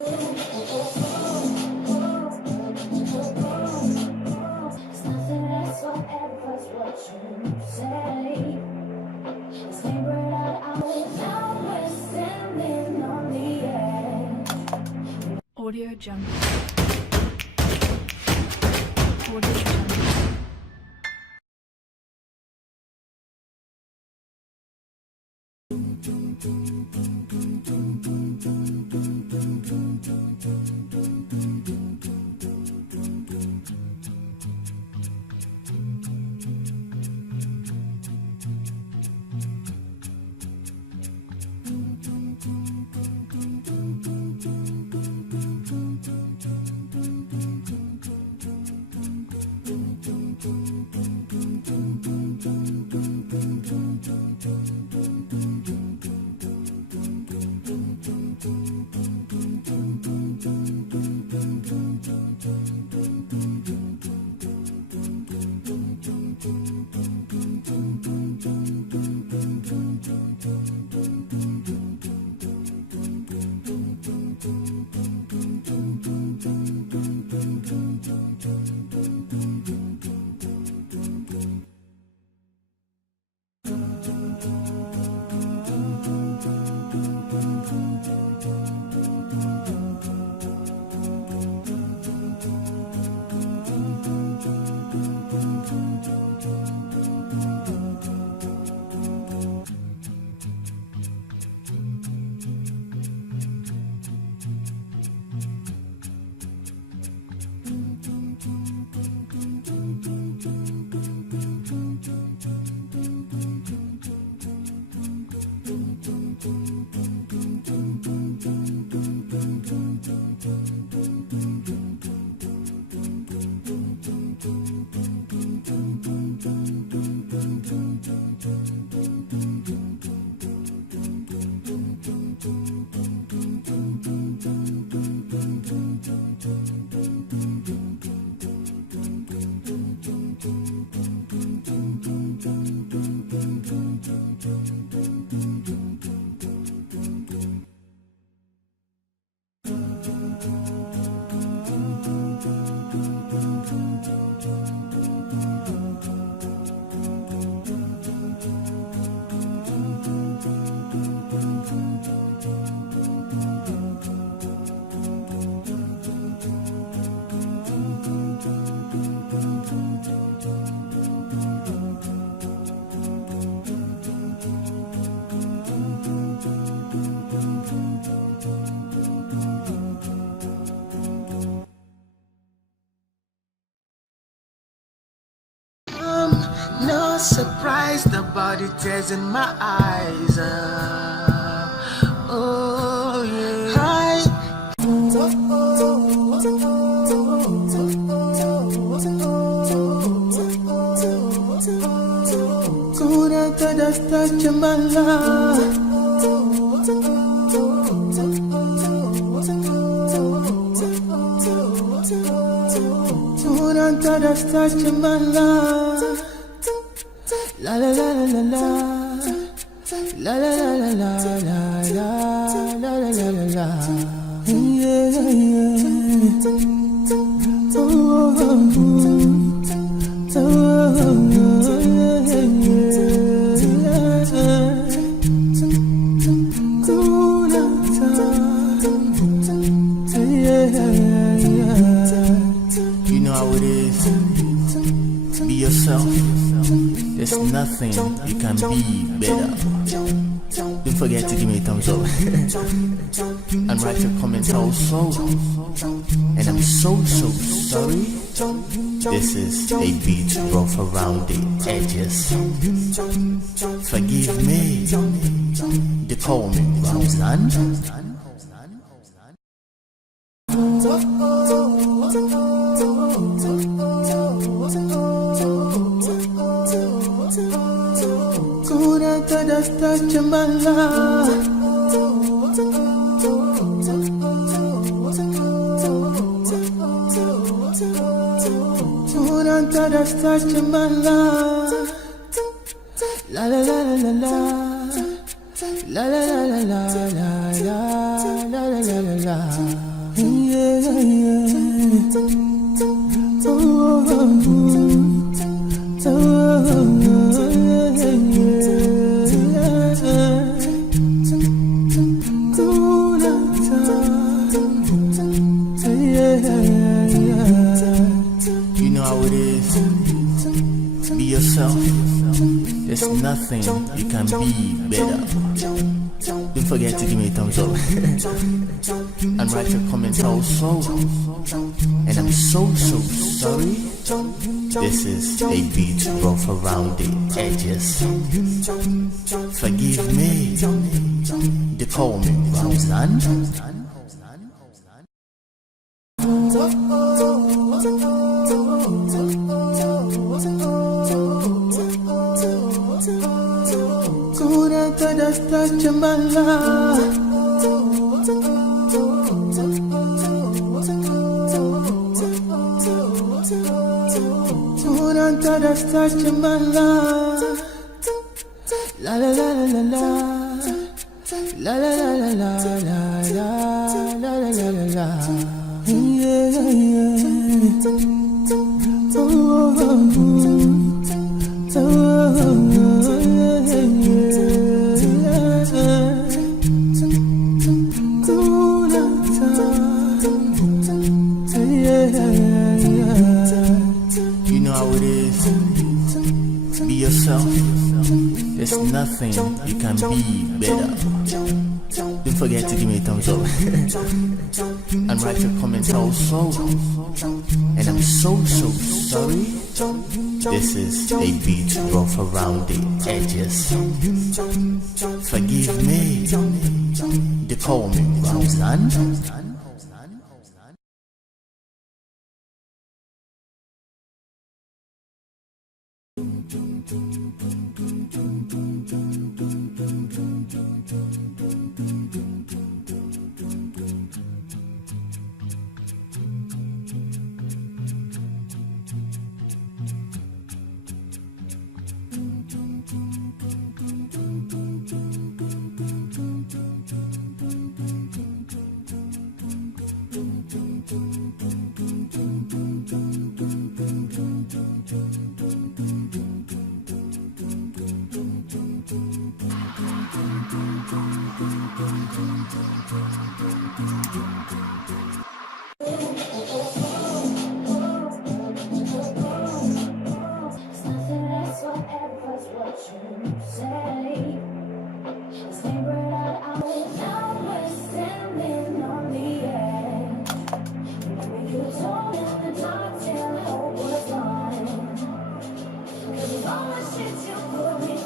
Audio Jungle. Audio Jungle. No surprise, the body tears in my eyes. Oh yeah. Hi. Couldn't understand my love. Couldn't understand my love. La la la la la la la la la la la la la la la. Yeah, yeah. Oh, oh, oh, you know how it is. Be yourself. There's nothing you can be better. Don't forget to give me a thumbs up and write your comments also. And I'm so sorry. This is a beat rough around the edges. Forgive me. They call me Ramzan. Couldn't understand my love. Couldn't understand my love. La la la la la la la la la la la la la la la la. You know how it is. Be yourself. There's nothing you can be better. Don't forget to give me a thumbs up and write your comments also. And I'm so sorry. This is a beat rough around the edges. Forgive me. They call me Ramzan. La la la la la la la la la la la la la la la. Yeah, yeah. Oh, you know how it is. Be yourself. There's nothing you can be better. Don't forget to give me a thumbs up and write your comments also. And I'm so sorry. This is a beat rough around the edges. Forgive me. They call me Ramzan. All the shit you put me